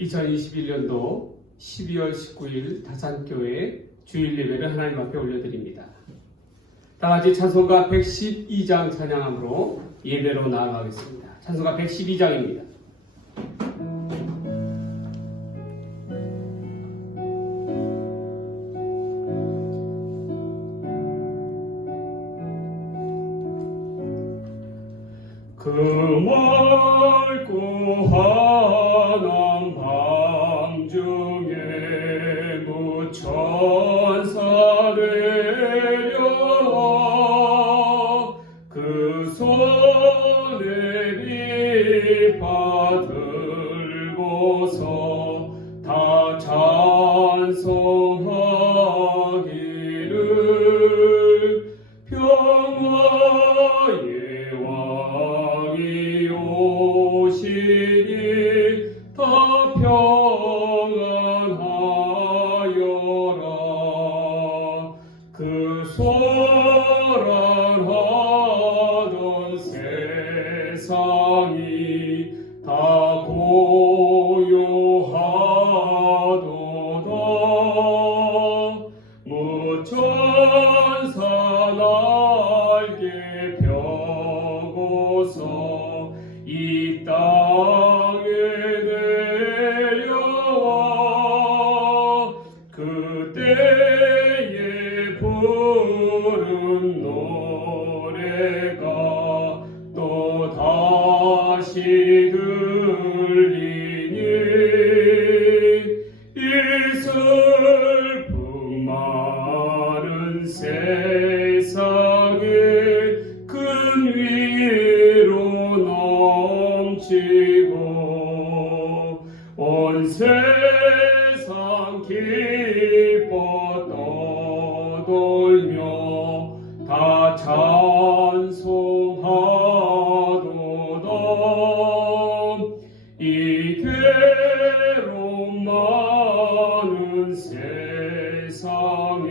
2021년도 12월 19일 다산교회 주일 예배를 하나님 앞에 올려드립니다. 다같이 찬송가 112장 찬양함으로 예배로 나아가겠습니다. 찬송가 112장입니다. 그 맑고 환한 밤중에 무천사 내려와 그 손에 비파 들고서 다 찬송하기를 평화의 왕이 오시니 다 평안하여라. 그 소란하던 세상이 다 고요하도다. 무천사 날개 펴고서 이 땅에 내려와 그때에 부른 노래가 또 다시 들리니 이 슬픔 많은 세상에 큰 위로 넘치고 온 세상 기뻐 떠돌며 다 찬송하도다. 이 괴로움 많은 세상에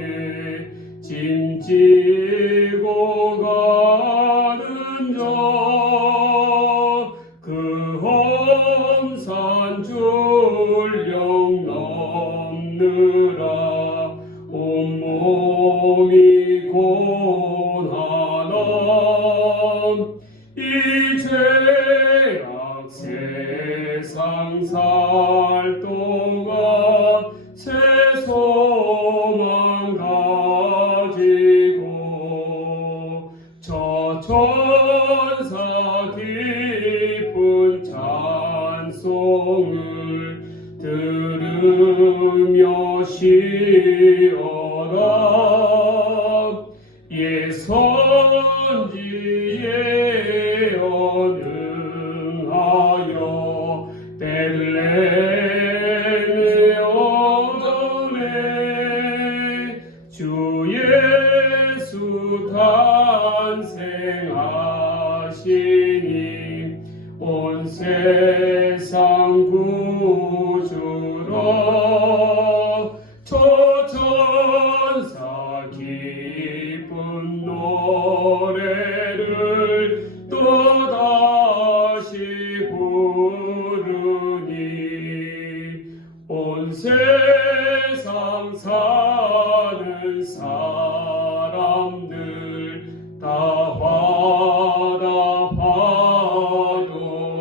짐지고 가는 자 그 험산 줄령 넘느라 온몸이 고난함. 이 죄악 세상 살 동안 새 소망 가지고 저 천사 기쁜 찬송을 들으며 쉬어라. 예 선지에 언응하여 벨레헴의 어둠에 주 예수 탄생하시니 온 세상 구주라. 저 천사 기쁜 노래를 또다시 부르니 온 세상 사는 사람들 다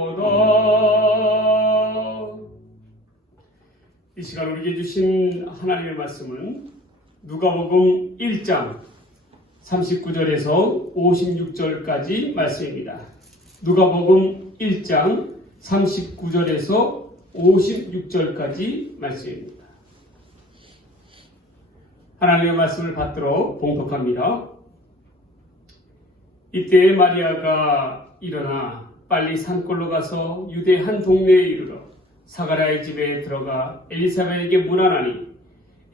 화답하도다. 이 시간 우리에게 주신 하나님의 말씀은 누가복음 1장 39절에서 56절까지 말씀입니다. 누가복음 1장 39절에서 56절까지 말씀입니다. 하나님의 말씀을 받들어 봉독합니다. 이때 마리아가 일어나 빨리 산골로 가서 유대 한 동네에 이르러 사가랴의 집에 들어가 엘리사벳에게 문안하니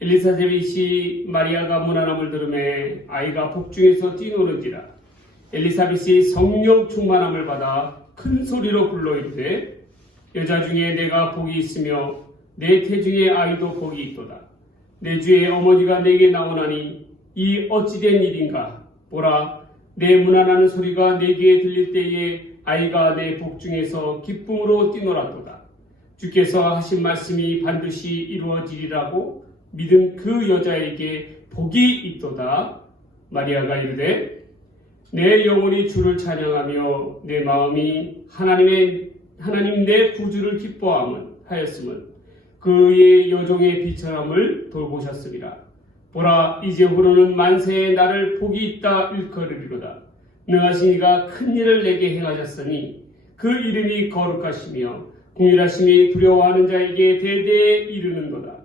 엘리사벳이 마리아가 문안함을 들으매 아이가 복중에서 뛰노는지라. 엘리사벳이 성령 충만함을 받아 큰 소리로 불러 이르되 여자 중에 내가 복이 있으며 내 태중의 아이도 복이 있도다. 내 주의 어머니가 내게 나오나니 이 어찌된 일인가. 보라, 내 문안하는 소리가 내 귀에 들릴 때에 아이가 내 복중에서 기쁨으로 뛰놀았도다. 주께서 하신 말씀이 반드시 이루어지리라고 믿은 그 여자에게 복이 있도다. 마리아가 이르되 내 영혼이 주를 찬양하며 내 마음이 하나님 내 구주를 기뻐함은 하였음은 그의 여종의 비천함을 돌보셨으리라. 보라, 이제후로는 만세에 나를 복이 있다 일컬으리로다. 능하신 이가 큰 일을 내게 행하셨으니 그 이름이 거룩하시며 궁일하심이 두려워하는 자에게 대대에 이르는도다.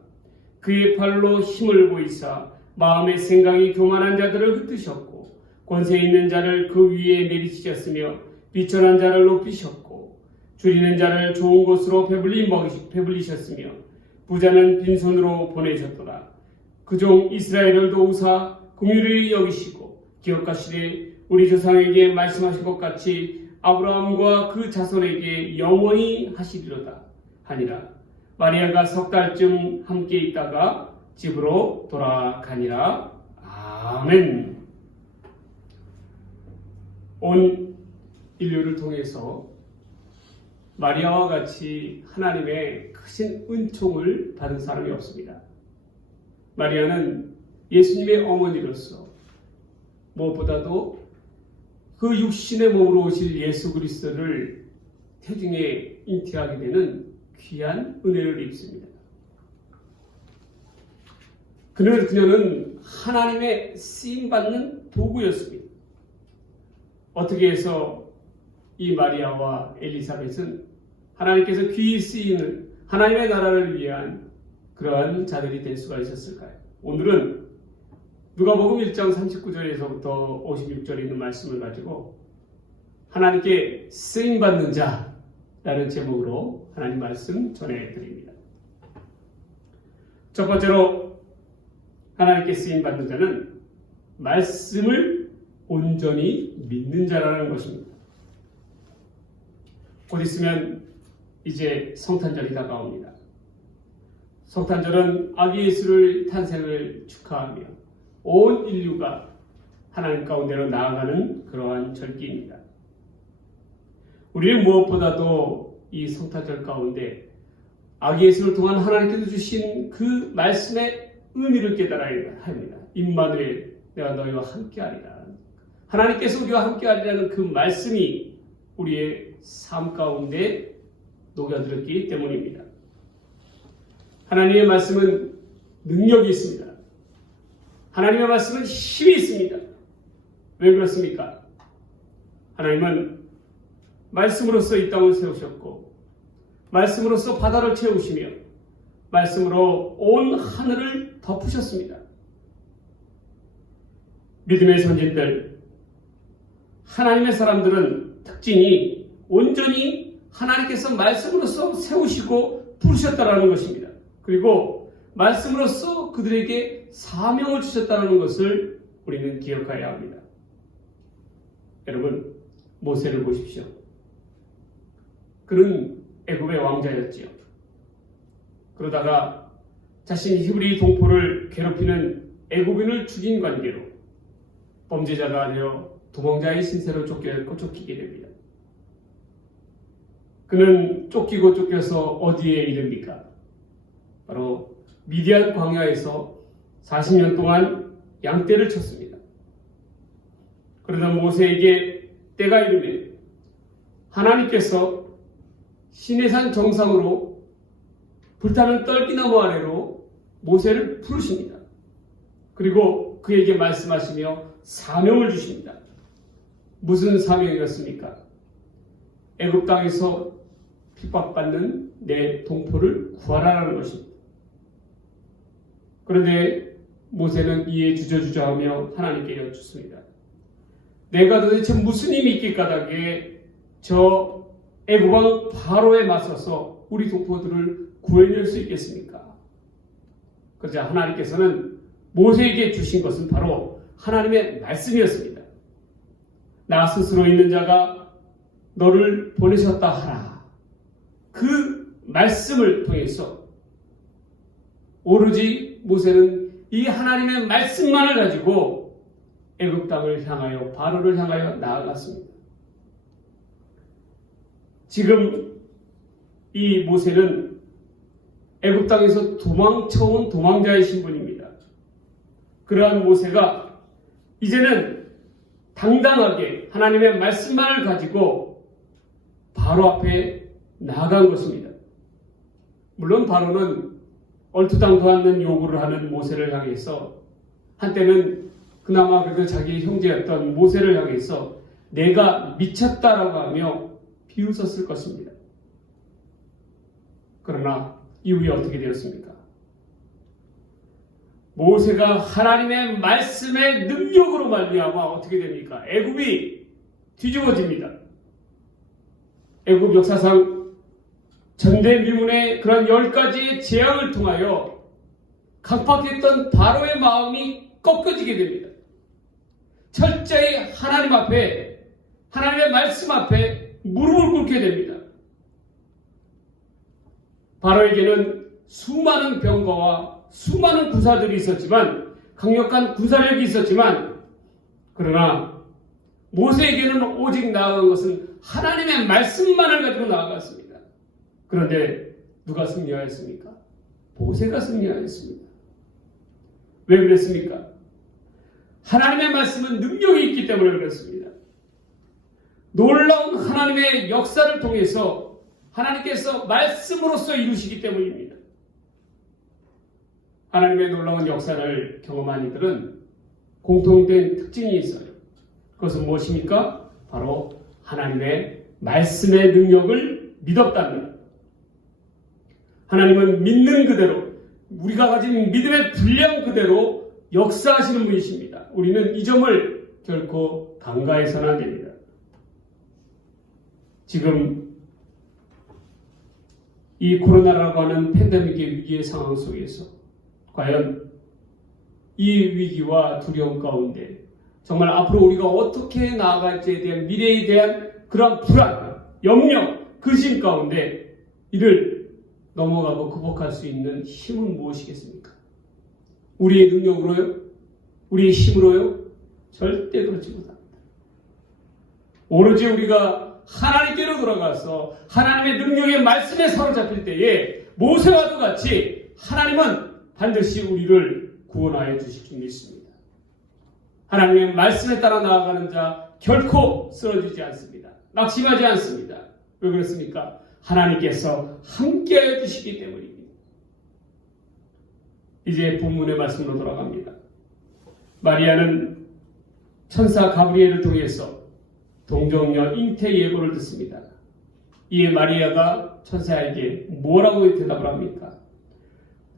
그의 팔로 힘을 보이사 마음의 생각이 교만한 자들을 흩으셨고 권세 있는 자를 그 위에 내리치셨으며 비천한 자를 높이셨고 줄이는 자를 좋은 곳으로 배불리셨으며 부자는 빈손으로 보내셨도다. 그 종 이스라엘을 도우사 긍휼히 여기시고 기억하시되 우리 조상에게 말씀하신 것 같이 아브라함과 그 자손에게 영원히 하시리로다 하니라. 마리아가 석 달쯤 함께 있다가 집으로 돌아가니라. 아멘. 온 인류를 통해서 마리아와 같이 하나님의 크신 은총을 받은 사람이 없습니다. 마리아는 예수님의 어머니로서 무엇보다도 그 육신의 몸으로 오실 예수 그리스도를 태중에 잉태하게 되는 귀한 은혜를 입습니다. 그녀는 하나님의 쓰임받는 도구였습니다. 어떻게 해서 이 마리아와 엘리사벳은 하나님께서 귀히 쓰이는 하나님의 나라를 위한 그러한 자들이 될 수가 있었을까요? 오늘은 누가복음 1장 39절에서부터 56절에 있는 말씀을 가지고 하나님께 쓰임받는 자라는 제목으로 하나님 말씀 전해드립니다. 첫 번째로 하나님께 쓰임받는 자는 말씀을 온전히 믿는 자라는 것입니다. 곧 있으면 이제 성탄절이 다가옵니다. 성탄절은 아기 예수를 탄생을 축하하며 온 인류가 하나님 가운데로 나아가는 그러한 절기입니다. 우리는 무엇보다도 이 성탄절 가운데 아기 예수를 통한 하나님께서 주신 그 말씀의 의미를 깨달아야 합니다. 임마누엘, 내가 너희와 함께하리라. 하나님께서 우리와 함께하리라는 그 말씀이 우리의 삶 가운데 녹여들었기 때문입니다. 하나님의 말씀은 능력이 있습니다. 하나님의 말씀은 힘이 있습니다. 왜 그렇습니까? 하나님은 말씀으로써 이 땅을 세우셨고 말씀으로써 바다를 채우시며 말씀으로 온 하늘을 덮으셨습니다. 믿음의 선진들, 하나님의 사람들은 특징이 온전히 하나님께서 말씀으로써 세우시고 부르셨다라는 것입니다. 그리고 말씀으로써 그들에게 사명을 주셨다는 것을 우리는 기억해야 합니다. 여러분, 모세를 보십시오. 그는 애굽의 왕자였지요. 그러다가 자신이 히브리 동포를 괴롭히는 애굽인을 죽인 관계로 범죄자가 되어 도망자의 신세로 쫓기게 됩니다. 그는 쫓기고 쫓겨서 어디에 이릅니까? 바로 미디안 광야에서 40년 동안 양떼를 쳤습니다. 그러다 모세에게 때가 이르매 하나님께서 시내산 정상으로 불타는 떨기나무 아래로 모세를 부르십니다. 그리고 그에게 말씀하시며 사명을 주십니다. 무슨 사명이었습니까? 애굽 땅에서 핍박받는 내 동포를 구하라는 것입니다. 그런데 모세는 이에 주저주저하며 하나님께 여쭙습니다. 내가 도대체 무슨 힘이 있길 까닭에 저 애굽왕 바로에 맞서서 우리 동포들을 구해낼 수 있겠습니까? 그러자 하나님께서는 모세에게 주신 것은 바로 하나님의 말씀이었습니다. 나 스스로 있는 자가 너를 보내셨다 하라. 그 말씀을 통해서 오로지 모세는 이 하나님의 말씀만을 가지고 애굽 땅을 향하여 바로를 향하여 나아갔습니다. 지금 이 모세는 애굽 땅에서 도망쳐온 도망자의 신분입니다. 그러한 모세가 이제는 당당하게 하나님의 말씀만을 가지고 바로 앞에 나아간 것입니다. 물론 바로는 얼토당토 않는 요구를 하는 모세를 향해서 한때는 그나마 그래도 자기 형제였던 모세를 향해서 내가 미쳤다라고 하며 비웃었을 것입니다. 그러나 이후에 어떻게 되었습니까? 모세가 하나님의 말씀의 능력으로 말미암아 어떻게 됩니까? 애굽이 뒤집어집니다. 애굽 역사상 전대미문의 그런 10가지의 재앙을 통하여 강팍했던 바로의 마음이 꺾어지게 됩니다. 철저히 하나님 앞에, 하나님의 말씀 앞에 무릎을 꿇게 됩니다. 바로에게는 수많은 병거와 수많은 군사들이 있었지만, 강력한 군사력이 있었지만, 그러나 모세에게는 오직 나아간 것은 하나님의 말씀만을 가지고 나아갔습니다. 그런데 누가 승리하였습니까? 모세가 승리하였습니다. 왜 그랬습니까? 하나님의 말씀은 능력이 있기 때문에 그렇습니다. 놀라운 하나님의 역사를 통해서 하나님께서 말씀으로써 이루시기 때문입니다. 하나님의 놀라운 역사를 경험한 이들은 공통된 특징이 있어요. 그것은 무엇입니까? 바로 하나님의 말씀의 능력을 믿었답니다. 하나님은 믿는 그대로, 우리가 가진 믿음의 분량 그대로 역사하시는 분이십니다. 우리는 이 점을 결코 간과해서는 안 됩니다. 지금 이 코로나라고 하는 팬데믹의 위기의 상황 속에서 과연 이 위기와 두려움 가운데 정말 앞으로 우리가 어떻게 나아갈지에 대한 미래에 대한 그런 불안, 염려, 근심 가운데 이를 넘어가고 극복할 수 있는 힘은 무엇이겠습니까? 우리의 능력으로요? 우리의 힘으로요? 절대 그렇지 못합니다. 오로지 우리가 하나님께로 돌아가서 하나님의 능력의 말씀에 사로잡힐 때에 모세와도 같이 하나님은 반드시 우리를 구원하여 주실 줄 믿습니다. 하나님의 말씀에 따라 나아가는 자 결코 쓰러지지 않습니다. 낙심하지 않습니다. 왜 그렇습니까? 하나님께서 함께하여 주시기 때문입니다. 이제 본문의 말씀으로 돌아갑니다. 마리아는 천사 가브리엘을 통해서 동정녀 잉태 예고를 듣습니다. 이에 마리아가 천사에게 뭐라고 대답을 합니까?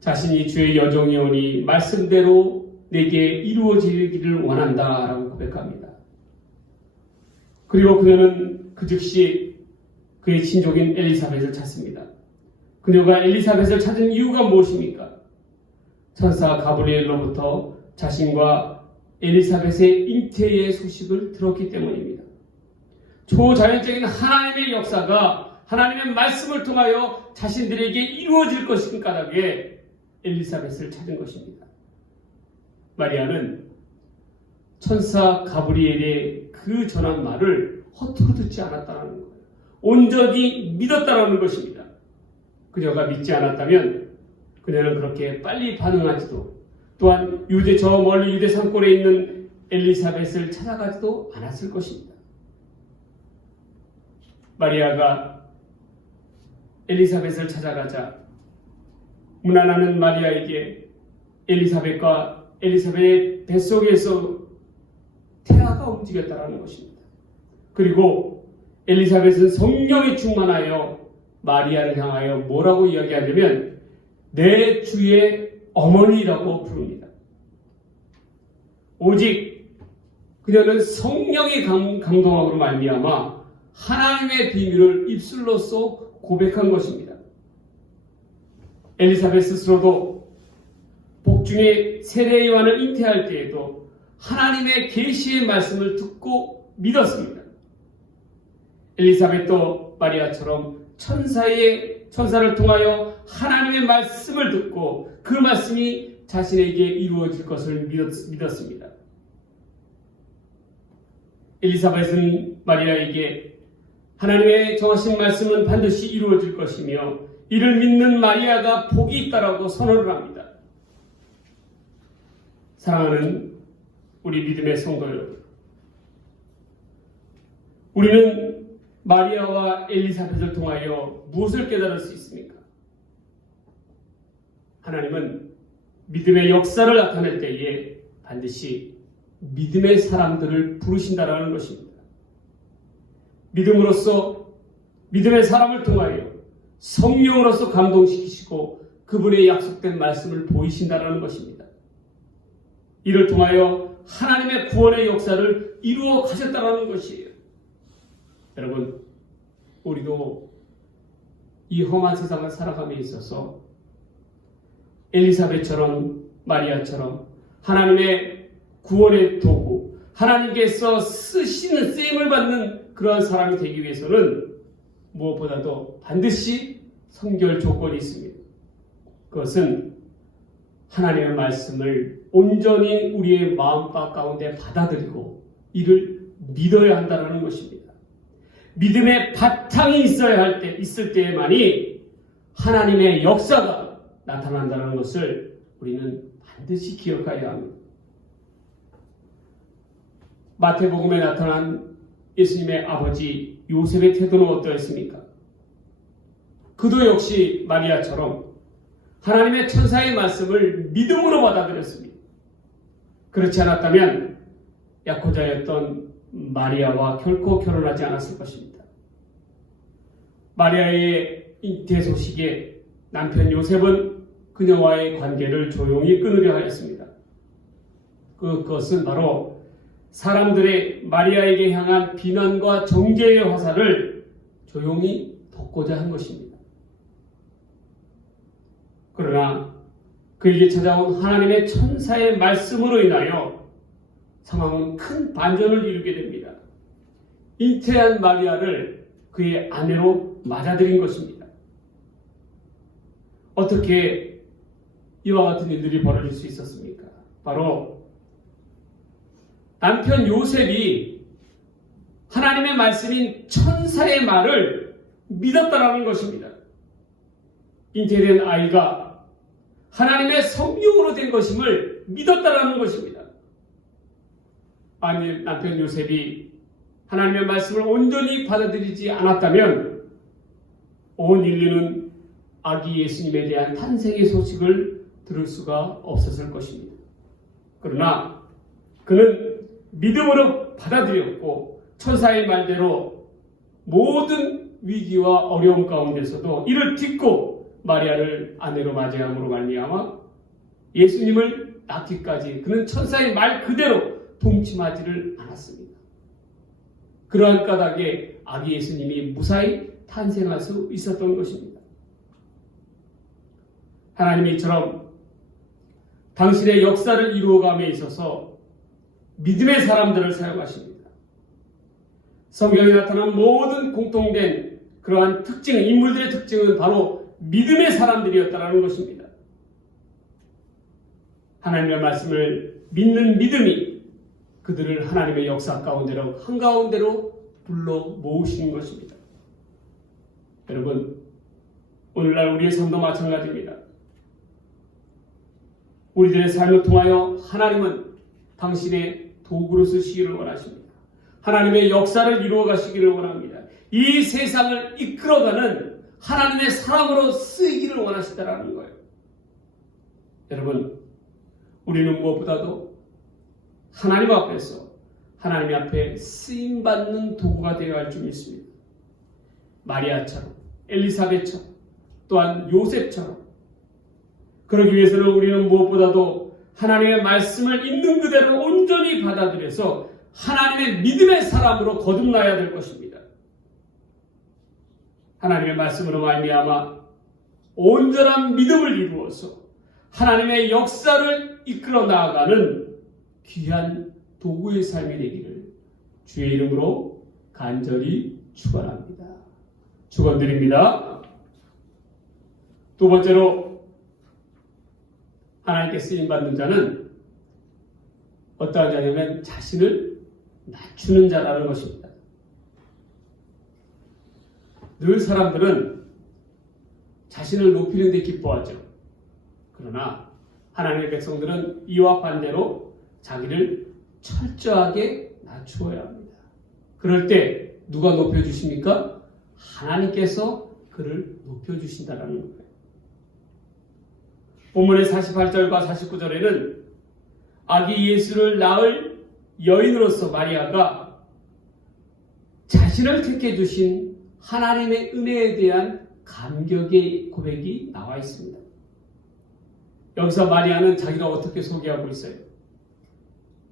자신이 주의 여종이오니 말씀대로 내게 이루어지기를 원한다 라고 고백합니다. 그리고 그녀는 그 즉시 그의 친족인 엘리사벳을 찾습니다. 그녀가 엘리사벳을 찾은 이유가 무엇입니까? 천사 가브리엘로부터 자신과 엘리사벳의 잉태의 소식을 들었기 때문입니다. 초자연적인 하나님의 역사가 하나님의 말씀을 통하여 자신들에게 이루어질 것인 까닭에 엘리사벳을 찾은 것입니다. 마리아는 천사 가브리엘의 그 전한 말을 허투루 듣지 않았다는 거예요. 온전히 믿었다는 것입니다. 그녀가 믿지 않았다면 그녀는 그렇게 빨리 반응하지도 또한 저 멀리 유대 산골에 있는 엘리사벳을 찾아가지도 않았을 것입니다. 마리아가 엘리사벳을 찾아가자 무난하는 마리아에게 엘리사벳의 뱃속에서 태아가 움직였다는 것입니다. 그리고 엘리사벳은 성령에 충만하여 마리아를 향하여 뭐라고 이야기하냐면 내 주의 어머니라고 부릅니다. 오직 그녀는 성령의 감동함으로 말미암아 하나님의 비밀을 입술로써 고백한 것입니다. 엘리사벳 스스로도 복중의 세례 요한을 잉태할 때에도 하나님의 계시의 말씀을 듣고 믿었습니다. 엘리사벳도 마리아처럼 천사를 통하여 하나님의 말씀을 듣고 그 말씀이 자신에게 이루어질 것을 믿었습니다. 엘리사벳은 마리아에게 하나님의 정하신 말씀은 반드시 이루어질 것이며 이를 믿는 마리아가 복이 있다라고 선언을 합니다. 사랑하는 우리 믿음의 성도 여러분, 우리는 마리아와 엘리사벳을 통하여 무엇을 깨달을 수 있습니까? 하나님은 믿음의 역사를 나타낼 때에 반드시 믿음의 사람들을 부르신다라는 것입니다. 믿음으로써 믿음의 사람을 통하여 성령으로서 감동시키시고 그분의 약속된 말씀을 보이신다라는 것입니다. 이를 통하여 하나님의 구원의 역사를 이루어 가셨다라는 것이에요. 여러분, 우리도 이 험한 세상을 살아감에 있어서 엘리사벳처럼 마리아처럼 하나님의 구원의 도구, 하나님께서 쓰시는 쓰임을 받는 그러한 사람이 되기 위해서는 무엇보다도 반드시 선결 조건이 있습니다. 그것은 하나님의 말씀을 온전히 우리의 마음밭 가운데 받아들이고 이를 믿어야 한다는 것입니다. 믿음의 바탕이 있을 때에만이 하나님의 역사가 나타난다는 것을 우리는 반드시 기억해야 합니다. 마태복음에 나타난 예수님의 아버지 요셉의 태도는 어떠했습니까? 그도 역시 마리아처럼 하나님의 천사의 말씀을 믿음으로 받아들였습니다. 그렇지 않았다면 약혼자였던 마리아와 결코 결혼하지 않았을 것입니다. 마리아의 잉태 소식에 남편 요셉은 그녀와의 관계를 조용히 끊으려 하였습니다. 그것은 바로 사람들의 마리아에게 향한 비난과 정죄의 화살을 조용히 덮고자 한 것입니다. 그러나 그에게 찾아온 하나님의 천사의 말씀으로 인하여 상황은 큰 반전을 이루게 됩니다. 잉태한 마리아를 그의 아내로 맞아들인 것입니다. 어떻게 이와 같은 일들이 벌어질 수 있었습니까? 바로 남편 요셉이 하나님의 말씀인 천사의 말을 믿었다라는 것입니다. 잉태된 아이가 하나님의 성령으로 된 것임을 믿었다라는 것입니다. 만일 남편 요셉이 하나님의 말씀을 온전히 받아들이지 않았다면 온 인류는 아기 예수님에 대한 탄생의 소식을 들을 수가 없었을 것입니다. 그러나 그는 믿음으로 받아들였고 천사의 말대로 모든 위기와 어려움 가운데서도 이를 딛고 마리아를 아내로 맞이함으로 말미암아 예수님을 낳기까지 그는 천사의 말 그대로 동침하지를 않았습니다. 그러한 까닭에 아기 예수님이 무사히 탄생할 수 있었던 것입니다. 하나님이 이처럼 당신의 역사를 이루어감에 있어서 믿음의 사람들을 사용하십니다. 성경에 나타난 모든 공통된 그러한 특징은, 인물들의 특징은 바로 믿음의 사람들이었다는 것입니다. 하나님의 말씀을 믿는 믿음이 그들을 하나님의 역사 가운데로 한가운데로 불러 모으시는 것입니다. 여러분, 오늘날 우리의 삶도 마찬가지입니다. 우리들의 삶을 통하여 하나님은 당신의 도구로 쓰시기를 원하십니다. 하나님의 역사를 이루어 가시기를 원합니다. 이 세상을 이끌어가는 하나님의 사람으로 쓰이기를 원하시다라는 거예요. 여러분, 우리는 무엇보다도 하나님 앞에서 하나님 앞에 쓰임받는 도구가 되어야 할 줄 믿습니다. 마리아처럼, 엘리사벳처럼, 또한 요셉처럼. 그러기 위해서는 우리는 무엇보다도 하나님의 말씀을 있는 그대로 온전히 받아들여서 하나님의 믿음의 사람으로 거듭나야 될 것입니다. 하나님의 말씀으로 말미암아 온전한 믿음을 이루어서 하나님의 역사를 이끌어 나아가는 귀한 도구의 삶이 되기를 주의 이름으로 간절히 축원합니다. 축원드립니다. 두 번째로 하나님께 쓰임받는 자는 어떠한 자냐면 자신을 낮추는 자라는 것입니다. 늘 사람들은 자신을 높이는 데 기뻐하죠. 그러나 하나님의 백성들은 이와 반대로 자기를 철저하게 낮추어야 합니다. 그럴 때 누가 높여주십니까? 하나님께서 그를 높여주신다는 거예요. 본문의 48절과 49절에는 아기 예수를 낳을 여인으로서 마리아가 자신을 택해 주신 하나님의 은혜에 대한 감격의 고백이 나와 있습니다. 여기서 마리아는 자기가 어떻게 소개하고 있어요?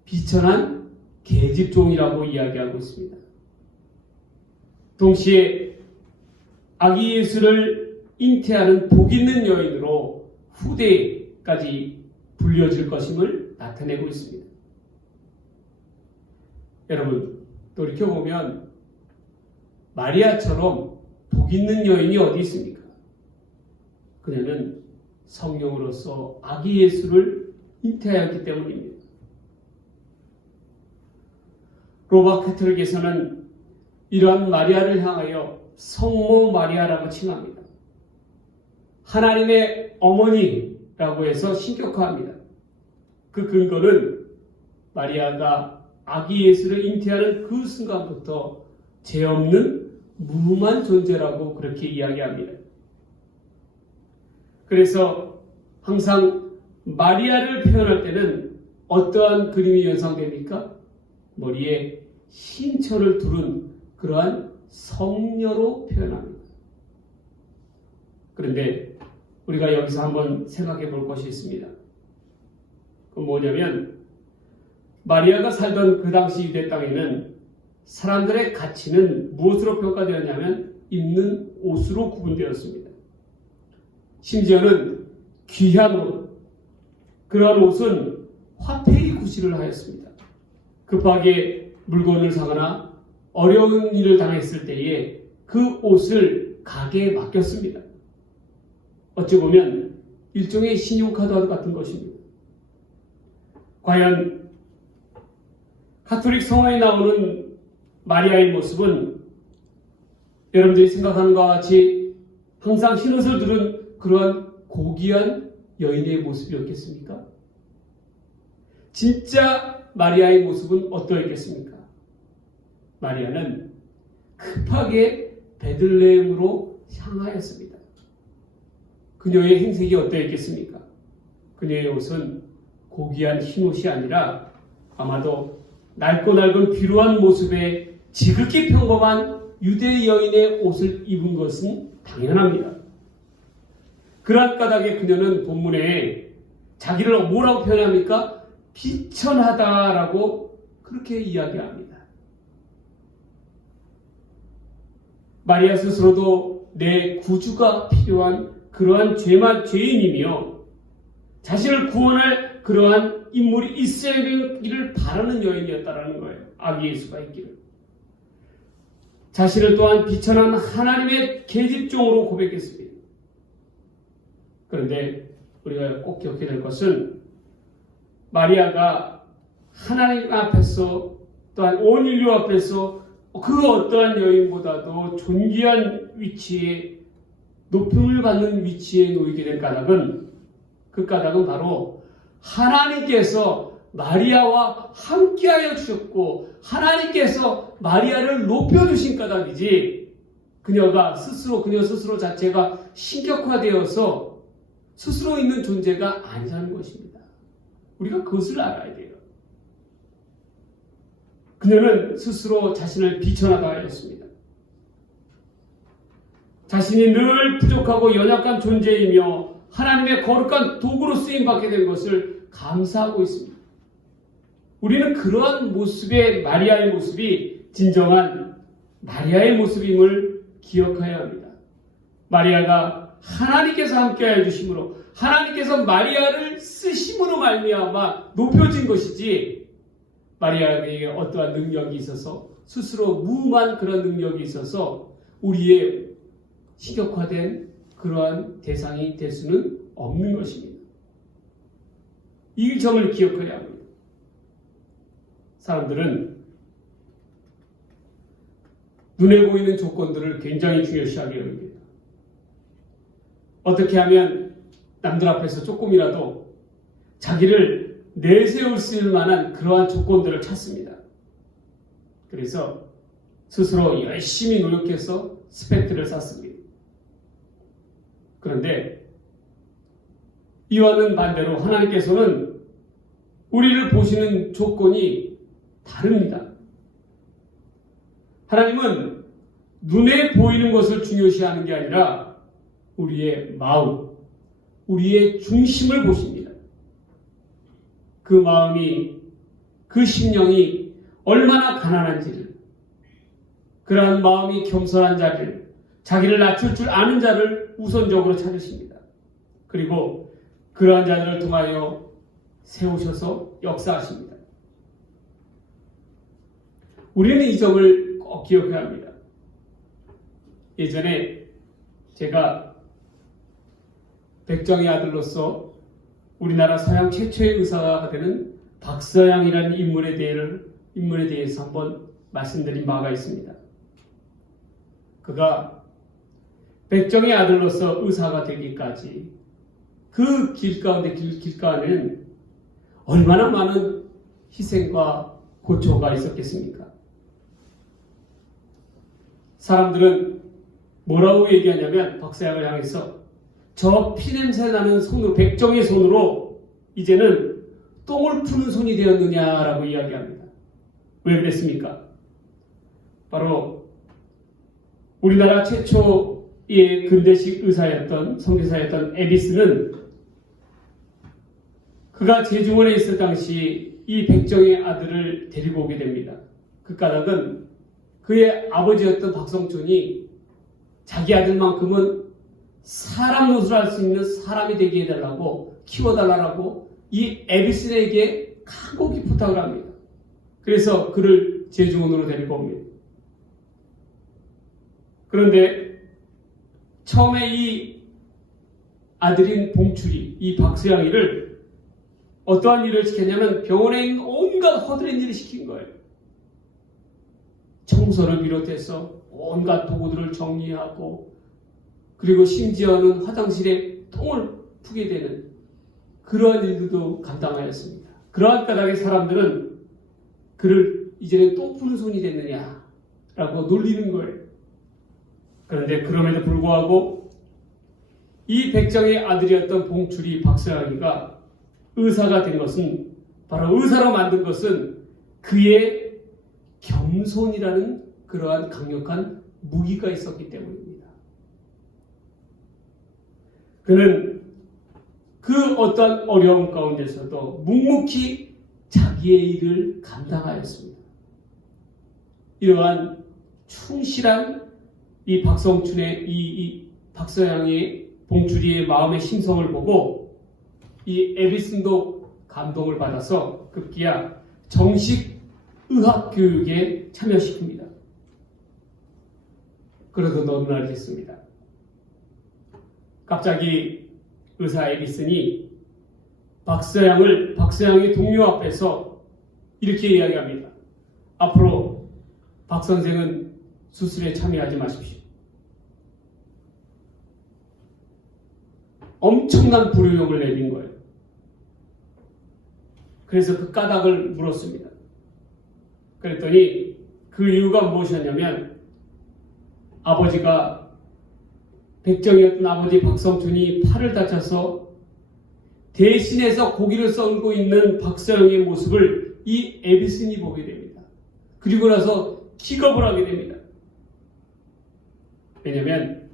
비천한 계집종이라고 이야기하고 있습니다. 동시에 아기 예수를 잉태하는 복 있는 여인으로 후대까지 불려질 것임을 나타내고 있습니다. 여러분, 돌이켜보면 마리아처럼 복 있는 여인이 어디 있습니까? 그녀는 성령으로서 아기 예수를 잉태하였기 때문입니다. 로마 카톨릭에서는 이러한 마리아를 향하여 성모 마리아라고 칭합니다. 하나님의 어머니라고 해서 신격화합니다. 그 근거는 마리아가 아기 예수를 잉태하는 그 순간부터 죄 없는 무음한 존재라고 그렇게 이야기합니다. 그래서 항상 마리아를 표현할 때는 어떠한 그림이 연상됩니까? 머리에 신철을 두른 그러한 성녀로 표현합니다. 그런데 우리가 여기서 한번 생각해 볼 것이 있습니다. 그 뭐냐면 마리아가 살던 그 당시 유대 땅에는 사람들의 가치는 무엇으로 평가되었냐면 입는 옷으로 구분되었습니다. 심지어는 귀한 옷, 그러한 옷은 화폐의 구실을 하였습니다. 급하게 물건을 사거나 어려운 일을 당했을 때에 그 옷을 가게에 맡겼습니다. 어찌 보면 일종의 신용카드 같은 것입니다. 과연 가톨릭 성화에 나오는 마리아의 모습은 여러분들이 생각하는 것과 같이 항상 흰옷을 두른 그러한 고귀한 여인의 모습이었겠습니까? 진짜 마리아의 모습은 어떠했겠습니까? 마리아는 급하게 베들레헴으로 향하였습니다. 그녀의 행색이 어떠했겠습니까? 그녀의 옷은 고귀한 흰옷이 아니라 아마도 낡고 낡은 비루한 모습의 지극히 평범한 유대 여인의 옷을 입은 것은 당연합니다. 그러한 까닭에 그녀는 본문에 자기를 뭐라고 표현합니까? 비천하다라고 그렇게 이야기합니다. 마리아 스스로도 내 구주가 필요한 그러한 죄인이며 자신을 구원할 그러한 인물이 있어야 되기를 바라는 여인이었다라는 거예요. 아기 예수가 있기를. 자신을 또한 비천한 하나님의 계집종으로 고백했습니다. 그런데 우리가 꼭 기억해야 될 것은 마리아가 하나님 앞에서 또한 온 인류 앞에서 그 어떠한 여인보다도 존귀한 위치에 높임을 받는 위치에 놓이게 된 까닭은 그 까닭은 바로 하나님께서 마리아와 함께하여 주셨고 하나님께서 마리아를 높여주신 까닭이지 그녀 스스로 자체가 신격화되어서 스스로 있는 존재가 아니라는 것입니다. 우리가 그것을 알아야 돼요. 그녀는 스스로 자신을 비천하다 하였습니다. 자신이 늘 부족하고 연약한 존재이며 하나님의 거룩한 도구로 쓰임받게 된 것을 감사하고 있습니다. 우리는 그러한 모습의 마리아의 모습이 진정한 마리아의 모습임을 기억해야 합니다. 마리아가 하나님께서 함께하여 주심으로 하나님께서 마리아를 쓰심으로 말미암아 높여진 것이지 마리아에게 어떠한 능력이 있어서 스스로 무음한 그런 능력이 있어서 우리의 신격화된 그러한 대상이 될 수는 없는 것입니다. 이 점을 기억해야 합니다. 눈에 보이는 조건들을 굉장히 중요시하게 됩니다. 어떻게 하면 남들 앞에서 조금이라도 자기를 내세울 수 있을 만한 그러한 조건들을 찾습니다. 그래서 스스로 열심히 노력해서 스펙트를 쌓습니다. 그런데 이와는 반대로 하나님께서는 우리를 보시는 조건이 다릅니다. 하나님은 눈에 보이는 것을 중요시하는 게 아니라 우리의 마음, 우리의 중심을 보십니다. 그 마음이, 그 심령이 얼마나 가난한지를, 그러한 마음이 겸손한 자를, 자기를 낮출 줄 아는 자를 우선적으로 찾으십니다. 그리고 그러한 자들을 통하여 세우셔서 역사하십니다. 우리는 이 점을 꼭 기억해야 합니다. 예전에 제가 백정의 아들로서 우리나라 서양 최초의 의사가 되는 박서양이라는 인물에 대해서 한번 말씀드린 바가 있습니다. 그가 백정의 아들로서 의사가 되기까지 그 길 가운데는 얼마나 많은 희생과 고초가 있었겠습니까? 사람들은 뭐라고 얘기하냐면 박서양을 향해서 저 피냄새 나는 손으로, 백정의 손으로 이제는 똥을 푸는 손이 되었느냐라고 이야기합니다. 왜 그랬습니까? 바로 우리나라 최초의 근대식 의사였던, 선교사였던 에비스는 그가 제중원에 있을 당시 이 백정의 아들을 데리고 오게 됩니다. 그 까닭은 그의 아버지였던 박성춘이 자기 아들만큼은 사람 노릇을 할 수 있는 사람이 되게 해달라고, 키워달라고 이 에비슨에게 간곡히 부탁을 합니다. 그래서 그를 제중원으로 데리고 옵니다. 그런데 처음에 이 아들인 봉출이, 이 박수양이를 어떠한 일을 시켰냐면 병원에 있는 온갖 허드렛 일을 시킨 거예요. 청소를 비롯해서 온갖 도구들을 정리하고, 그리고 심지어는 화장실에 똥을 푸게 되는 그러한 일들도 감당하였습니다. 그러한 까닭에 사람들은 그를 이제는 똥 푸는 손이 됐느냐라고 놀리는 거예요. 그런데 그럼에도 불구하고 이 백정의 아들이었던 봉출이 박서양이가 의사가 된 것은, 바로 의사로 만든 것은 그의 겸손이라는 그러한 강력한 무기가 있었기 때문입니다. 그는 그 어떤 어려움 가운데서도 묵묵히 자기의 일을 감당하였습니다. 이러한 충실한 이 박성춘의 이 박서양의 봉출이의 마음의 심성을 보고 이 에비슨도 감동을 받아서 급기야 정식 의학 교육에 참여시킵니다. 그러던 어느 날 있습니다. 갑자기 의사 에비슨이 박서양의 동료 앞에서 이렇게 이야기합니다. 앞으로 박 선생은 수술에 참여하지 마십시오. 엄청난 불효령을 내린 거예요. 그래서 그 까닭을 물었습니다. 그랬더니 그 이유가 무엇이었냐면 아버지가, 백정이었던 아버지 박성춘이 팔을 다쳐서 대신해서 고기를 썰고 있는 박서영의 모습을 이 에비슨이 보게 됩니다. 그리고 나서 기겁을 하게 됩니다. 왜냐하면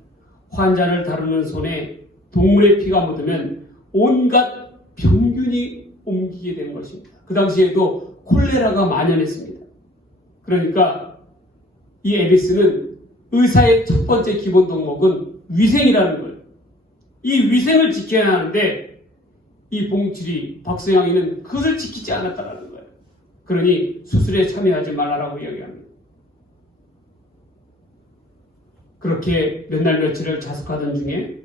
환자를 다루는 손에 동물의 피가 묻으면 온갖 병균이 옮기게 된 것입니다. 그 당시에도 콜레라가 만연했습니다. 그러니까 이 에비스는 의사의 첫 번째 기본 덕목은 위생이라는 거예요. 이 위생을 지켜야 하는데 이 봉출이, 박서양이는 그것을 지키지 않았다는 거예요. 그러니 수술에 참여하지 말라라고 이야기합니다. 그렇게 몇 날 며칠을 자숙하던 중에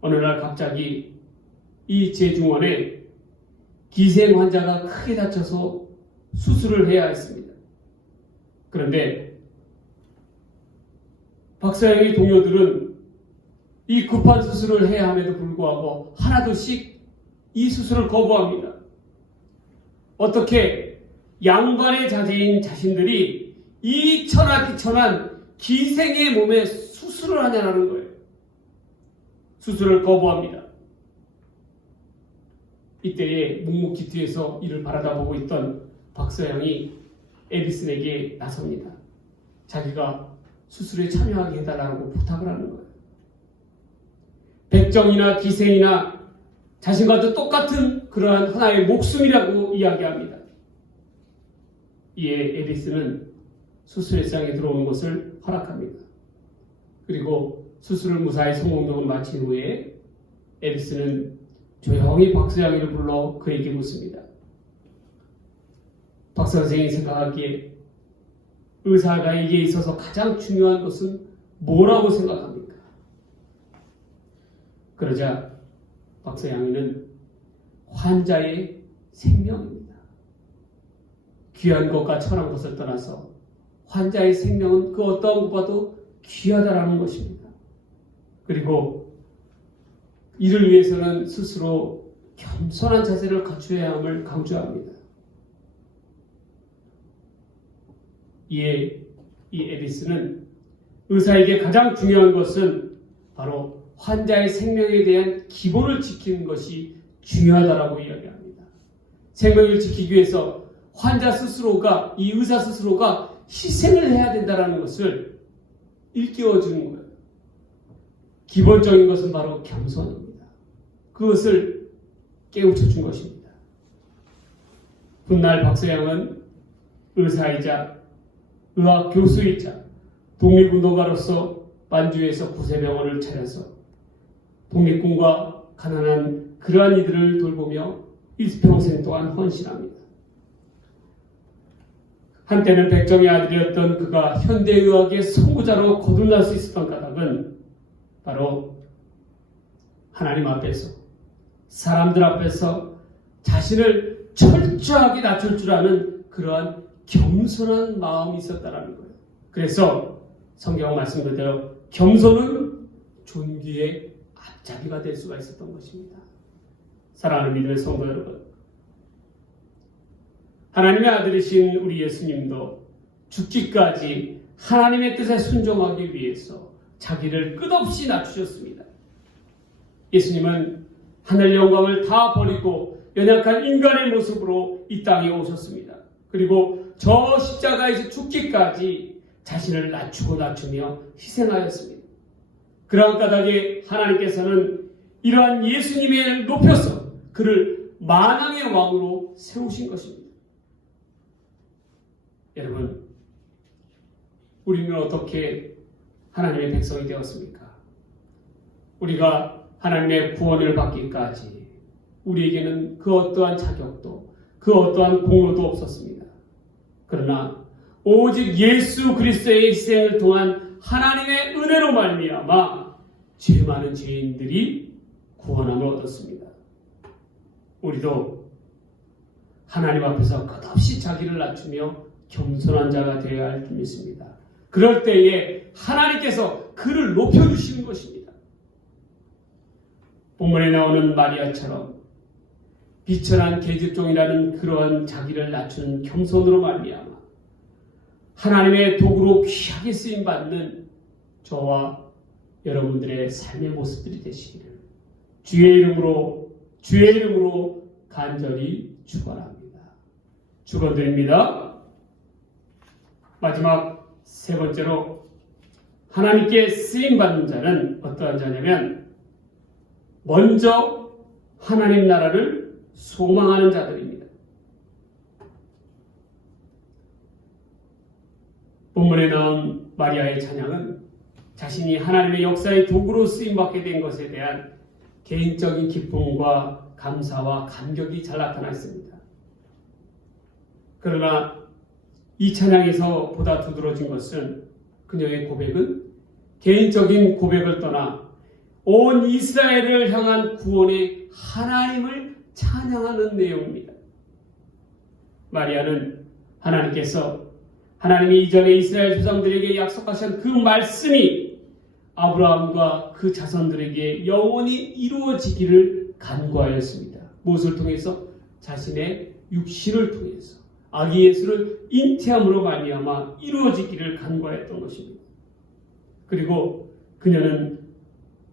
어느 날 갑자기 이 제중원에 기생 환자가 크게 다쳐서 수술을 해야 했습니다. 그런데 박사영의 동료들은 이 급한 수술을 해야 함에도 불구하고 하나둘씩 이 수술을 거부합니다. 어떻게 양반의 자제인 자신들이 이 천하기천한 기생의 몸에 수술을 하냐는 거예요. 수술을 거부합니다. 이때에 묵묵히 뒤에서 이를 바라다보고 있던 박서영이 에디슨에게 나섭니다. 자기가 수술에 참여하게 해달라고 부탁을 하는 거예요. 백정이나 기생이나 자신과도 똑같은 그러한 하나의 목숨이라고 이야기합니다. 이에 에디슨은 수술실장에 들어오는 것을 허락합니다. 그리고 수술을 무사히 성공적으로 마친 후에 에디슨은 조용히 박서영이를 불러 그에게 묻습니다. 박 선생이 생각하기에 의사가에게 있어서 가장 중요한 것은 뭐라고 생각합니까? 그러자 박서영이는 환자의 생명입니다. 귀한 것과 천한 것을 떠나서 환자의 생명은 그 어떠한 것과도 귀하다라는 것입니다. 그리고 이를 위해서는 스스로 겸손한 자세를 갖추어야 함을 강조합니다. 이에 이 에디슨은 의사에게 가장 중요한 것은 바로 환자의 생명에 대한 기본을 지키는 것이 중요하다라고 이야기합니다. 생명을 지키기 위해서 환자 스스로가, 이 의사 스스로가 희생을 해야 된다는 것을 일깨워주는 거예요. 기본적인 것은 바로 겸손입니다. 그것을 깨우쳐준 것입니다. 훗날 박서영은 의사이자 의학 교수이자 독립운동가로서 만주에서 구세병원을 차려서 독립군과 가난한 그러한 이들을 돌보며 일평생 동안 헌신합니다. 한때는 백정의 아들이었던 그가 현대의학의 선구자로 거듭날 수 있었던 까닭은 바로 하나님 앞에서, 사람들 앞에서 자신을 철저하게 낮출 줄 아는 그러한 겸손한 마음이 있었다라는 거예요. 그래서 성경 말씀 그대로 겸손은 존귀의 앞잡이가 될 수가 있었던 것입니다. 사랑하는 믿음의 성도 여러분, 하나님의 아들이신 우리 예수님도 죽기까지 하나님의 뜻에 순종하기 위해서 자기를 끝없이 낮추셨습니다. 예수님은 하늘 영광을 다 버리고 연약한 인간의 모습으로 이 땅에 오셨습니다. 그리고 저 십자가에서 죽기까지 자신을 낮추며 희생하였습니다. 그러한 까닭에 하나님께서는 이러한 예수님을 높여서 그를 만왕의 왕으로 세우신 것입니다. 여러분, 우리는 어떻게 하나님의 백성이 되었습니까? 우리가 하나님의 구원을 받기까지 우리에게는 그 어떠한 자격도 그 어떠한 공로도 없었습니다. 그러나 오직 예수 그리스도의 희생을 통한 하나님의 은혜로 말미암아 죄 많은 죄인들이 구원함을 얻었습니다. 우리도 하나님 앞에서 끝없이 자기를 낮추며 겸손한 자가 되어야 할 줄 믿습니다. 그럴 때에 하나님께서 그를 높여주시는 것입니다. 본문에 나오는 마리아처럼 비천한 계집종이라는 그러한 자기를 낮추는 겸손으로 말미암아 하나님의 도구로 귀하게 쓰임받는 저와 여러분들의 삶의 모습들이 되시기를 주의 이름으로 간절히 축원합니다. 축원드립니다. 마지막 세 번째로 하나님께 쓰임받는 자는 어떠한 자냐면 먼저 하나님 나라를 소망하는 자들입니다. 본문에 나온 마리아의 찬양은 자신이 하나님의 역사의 도구로 쓰임받게 된 것에 대한 개인적인 기쁨과 감사와 감격이 잘 나타나 있습니다. 그러나 이 찬양에서 보다 두드러진 것은 그녀의 고백은 개인적인 고백을 떠나 온 이스라엘을 향한 구원의 하나님을 찬양하는 내용입니다. 마리아는 하나님께서 하나님이 이전에 이스라엘 조상들에게 약속하신 그 말씀이 아브라함과 그 자손들에게 영원히 이루어지기를 간구하였습니다. 무엇을 통해서? 자신의 육신을 통해서 아기 예수를 잉태함으로 말미암아 이루어지기를 간구하였던 것입니다. 그리고 그녀는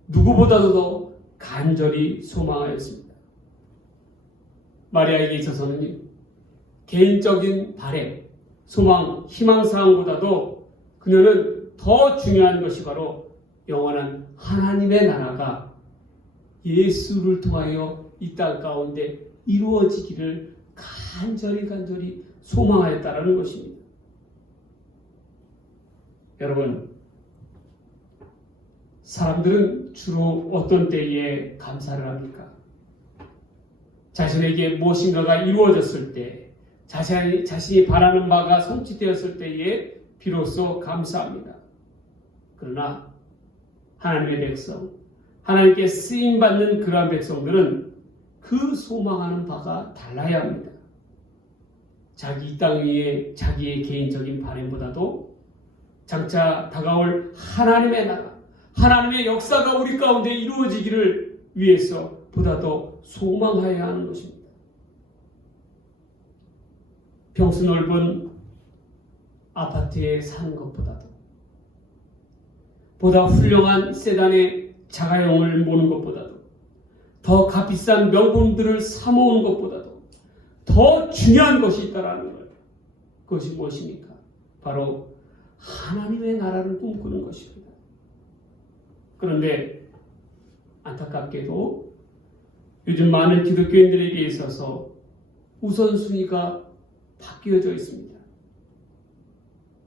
누구보다도 더 간절히 소망하였습니다. 마리아에게 있어서는 개인적인 바람, 소망, 희망사항보다도 그녀는 더 중요한 것이 바로 영원한 하나님의 나라가 예수를 통하여 이 땅 가운데 이루어지기를 간절히 소망하였다라는 것입니다. 여러분, 사람들은 주로 어떤 때에 감사를 합니까? 자신에게 무엇인가가 이루어졌을 때, 자신이 바라는 바가 성취되었을 때에 비로소 감사합니다. 그러나 하나님의 백성, 하나님께 쓰임받는 그러한 백성들은 그 소망하는 바가 달라야 합니다. 자기 이 땅 위에 자기의 개인적인 바람보다도 장차 다가올 하나님의 나라, 하나님의 역사가 우리 가운데 이루어지기를 위해서 보다 더 소망해야 하는 것입니다. 평수 넓은 아파트에 사는 것보다도 보다 훌륭한 세단의 자가용을 모는 것보다도 더 값비싼 명품들을 사모으는 것보다도 더 중요한 것이 있다라는 거예요. 그것이 무엇입니까? 바로 하나님의 나라를 꿈꾸는 것입니다. 그런데 안타깝게도 요즘 많은 기독교인들에게 있어서 우선순위가 바뀌어져 있습니다.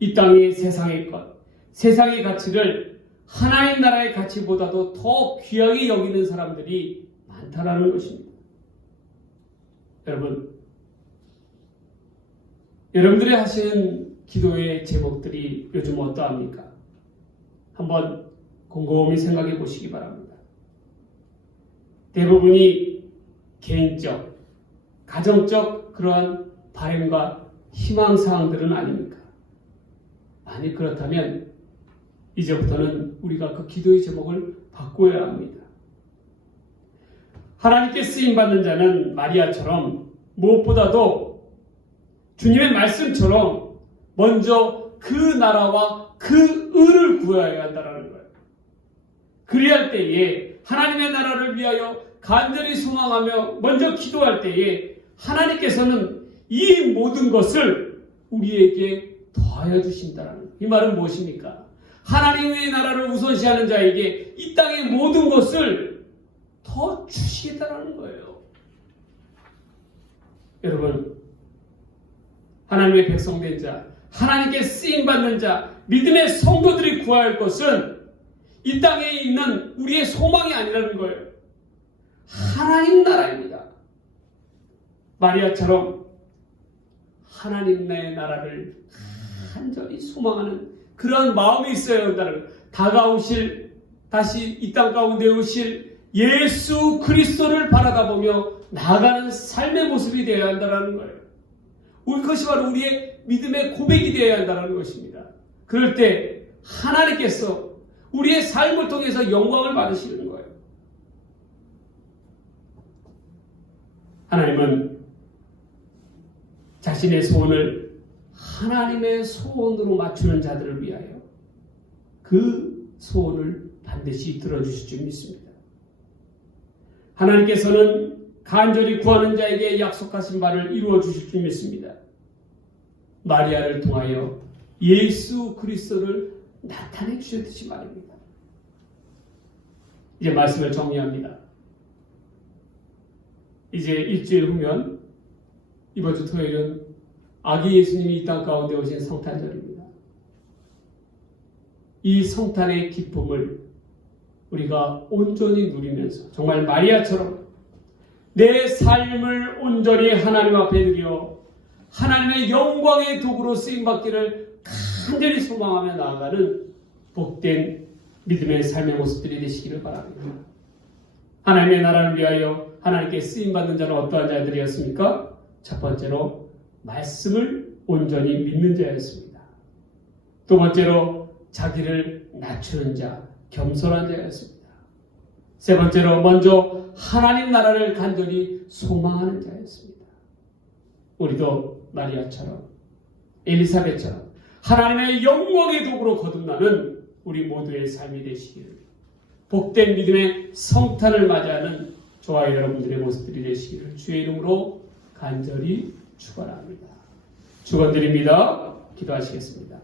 이 땅의 세상의 것, 세상의 가치를 하나님 나라의 가치보다도 더 귀하게 여기는 사람들이 많다라는 것입니다. 여러분들이 하시는 기도의 제목들이 요즘 어떠합니까? 한번 곰곰이 생각해 보시기 바랍니다. 대부분이 개인적, 가정적 그러한 바람과 희망사항들은 아닙니까? 만약 그렇다면 이제부터는 우리가 그 기도의 제목을 바꿔야 합니다. 하나님께 쓰임받는 자는 마리아처럼 무엇보다도 주님의 말씀처럼 먼저 그 나라와 그 의를 구해야 한다는 거예요. 그리할 때에 하나님의 나라를 위하여 간절히 소망하며 먼저 기도할 때에 하나님께서는 이 모든 것을 우리에게 더하여 주신다는 거예요. 이 말은 무엇입니까? 하나님의 나라를 우선시하는 자에게 이 땅의 모든 것을 더 주시겠다는 거예요. 여러분, 하나님의 백성된 자, 하나님께 쓰임받는 자, 믿음의 성도들이 구할 것은 이 땅에 있는 우리의 소망이 아니라는 거예요. 하나님 나라입니다. 마리아처럼 하나님의 나라를 간절히 소망하는 그런 마음이 있어야 한다는 거예요. 다가오실, 다시 이 땅 가운데 오실 예수 그리스도를 바라다보며 나아가는 삶의 모습이 되어야 한다는 거예요. 그것이 바로 우리의 믿음의 고백이 되어야 한다는 것입니다. 그럴 때 하나님께서 우리의 삶을 통해서 영광을 받으시는 거예요. 하나님은 자신의 소원을 하나님의 소원으로 맞추는 자들을 위하여 그 소원을 반드시 들어주실 줄 믿습니다. 하나님께서는 간절히 구하는 자에게 약속하신 바를 이루어 주실 줄 믿습니다. 마리아를 통하여 예수 그리스도를 나타내 주셨듯이 말입니다. 이제 말씀을 정리합니다. 이제 일주일 후면 이번 주 토요일은 아기 예수님이 이 땅 가운데 오신 성탄절입니다. 이 성탄의 기쁨을 우리가 온전히 누리면서 정말 마리아처럼 내 삶을 온전히 하나님 앞에 드려 하나님의 영광의 도구로 쓰임받기를 간절히 소망하며 나아가는 복된 믿음의 삶의 모습들이 되시기를 바랍니다. 하나님의 나라를 위하여 하나님께 쓰임받는 자는 어떠한 자들이었습니까? 첫 번째로 말씀을 온전히 믿는 자였습니다. 두 번째로 자기를 낮추는 자, 겸손한 자였습니다. 세 번째로 먼저 하나님 나라를 간절히 소망하는 자였습니다. 우리도 마리아처럼 엘리사벳처럼 하나님의 영광의 도구로 거듭나는 우리 모두의 삶이 되시기를, 복된 믿음의 성탄을 맞이하는 저와 여러분들의 모습들이 되시기를 주의 이름으로 간절히 축원합니다. 축원드립니다. 기도하시겠습니다.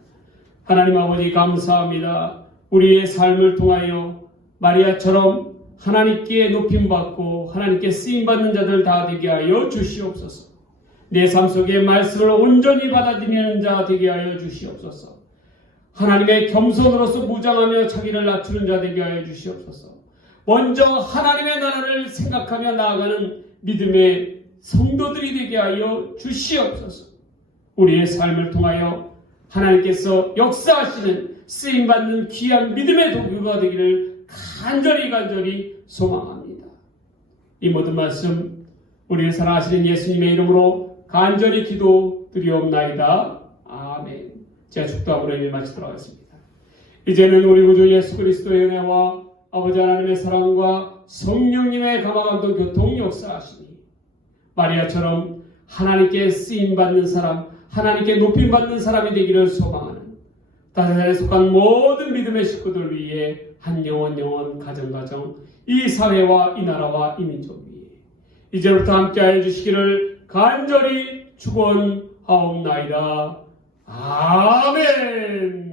하나님 아버지 감사합니다. 우리의 삶을 통하여 마리아처럼 하나님께 높임받고 하나님께 쓰임받는 자들 다 되게 하여 주시옵소서. 내 삶 속에 말씀을 온전히 받아들이는 자 되게 하여 주시옵소서. 하나님의 겸손으로서 무장하며 자기를 낮추는 자 되게 하여 주시옵소서. 먼저 하나님의 나라를 생각하며 나아가는 믿음의 성도들이 되게 하여 주시옵소서. 우리의 삶을 통하여 하나님께서 역사하시는 쓰임받는 귀한 믿음의 도구가 되기를 간절히 소망합니다. 이 모든 말씀 우리를 사랑하시는 예수님의 이름으로 간절히 기도드리옵나이다. 아멘. 제가 축도함으로 예배 마치도록 하겠습니다. 이제는 우리 구주 예수 그리스도의 은혜와 아버지 하나님의 사랑과 성령님의 감화감동 교통 역사하시니 마리아처럼 하나님께 쓰임받는 사람, 하나님께 높임받는 사람이 되기를 소망하는 다사단에 속한 모든 믿음의 식구들 위해 한 영혼 가정 이 사회와 이 나라와 이 민족 위에 이제부터 함께하여 주시기를 간절히 축원하옵나이다. 아멘.